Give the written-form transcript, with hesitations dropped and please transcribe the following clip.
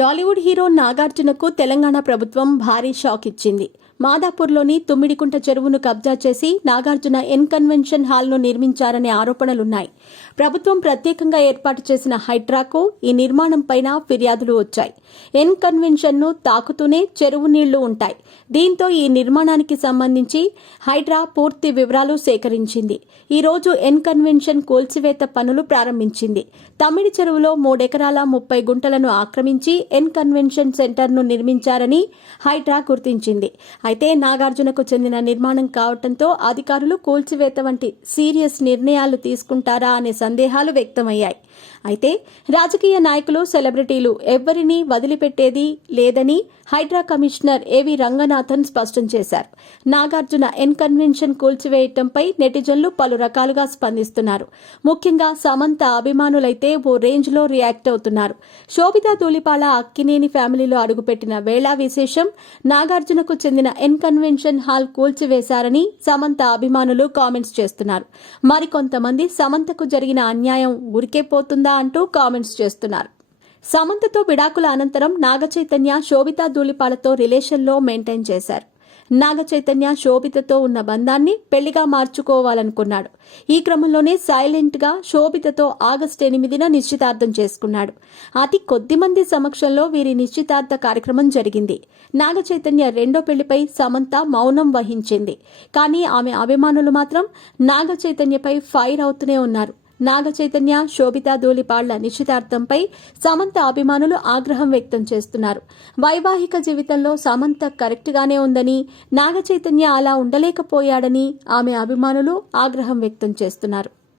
Tollywood hero నాగార్జునకు Telangana ప్రభుత్వం భారీ shock ఇచ్చింది. మాదాపూర్లోని తుమ్మిడికుంట చెరువును కబ్జా చేసి నాగార్జున కన్వెన్షన్ హాల్ను నిర్మించారనే ఆరోపణలున్నాయి. ప్రభుత్వం ప్రత్యేకంగా ఏర్పాటు చేసిన హైడ్రాకు ఈ నిర్మాణంపైన ఫిర్యాదులు వచ్చాయి. కన్వెన్షన్ను తాకుతూనే చెరువు నీళ్లు ఉంటాయి. దీంతో ఈ నిర్మాణానికి సంబంధించి హైడ్రా పూర్తి వివరాలు సేకరించింది. ఈ రోజు కన్వెన్షన్ కూల్చివేత పనులు ప్రారంభించింది. తమ్మిడి చెరువులో 3 ఎకరాల 30 గుంటలను ఆక్రమించి కన్వెన్షన్ సెంటర్ను నిర్మించారని హైడ్రా గుర్తించింది. అయితే నాగార్జునకు చెందిన నిర్మాణం కావడంతో అధికారులు కూల్చివేత వంటి సీరియస్ నిర్ణయాలు తీసుకుంటారా అనే సందేహాలు వ్యక్తమయ్యాయి. అయితే రాజకీయ నాయకులు, సెలబ్రిటీలు ఎవ్వరినీ వదిలిపెట్టేది లేదని హైడ్రా కమిషనర్ ఏవి రంగనాథన్ స్పష్టం చేశారు. నాగార్జున కన్వెన్షన్ కూల్చివేయటంపై నెటిజన్లు పలు రకాలుగా స్పందిస్తున్నారు. ముఖ్యంగా సమంత అభిమానులైతే ఓ రేంజ్లో రియాక్ట్ అవుతున్నారు. శోభితా ధూళిపాళ, అక్కినేని ఫ్యామిలీలో అడుగుపెట్టిన వేళ విశేషం. నాగార్జునకు చెందిన కన్వెన్షన్ హాల్ కూల్చివేశారని సమంత అభిమానులు కామెంట్స్ చేస్తున్నారు. మరికొంతమంది సమంతకు జరిగిన అన్యాయం ఊరికే పోతుందా అంటూ కామెంట్స్ చేస్తున్నారు. సమంతతో విడాకుల అనంతరం నాగచైతన్య శోభితా ధూళిపాళతో రిలేషన్లో మెయింటైన్ చేశారు. నాగచైతన్య శోభితతో ఉన్న బంధాన్ని పెళ్లిగా మార్చుకోవాలనుకున్నాడు. ఈ క్రమంలోనే సైలెంట్గా శోభితతో ఆగస్టు 8న నిశ్చితార్థం చేసుకున్నాడు. అతి కొద్ది మంది సమక్షంలో వీరి నిశ్చితార్థ కార్యక్రమం జరిగింది. నాగచైతన్య రెండో పెళ్లిపై సమంత మౌనం వహించింది. కానీ ఆమె అభిమానులు మాత్రం నాగచైతన్యపై ఫైర్ అవుతూనే ఉన్నారు. నాగచైతన్య, శోభితా ధూళిపాళ్ల నిశ్చితార్థంపై సమంత అభిమానులు ఆగ్రహం వ్యక్తం చేస్తున్నారు. వైవాహిక జీవితంలో సమంత కరెక్ట్గానే ఉందని, నాగచైతన్య అలా ఉండలేకపోయాడని ఆమె అభిమానులు ఆగ్రహం వ్యక్తం చేస్తున్నారు.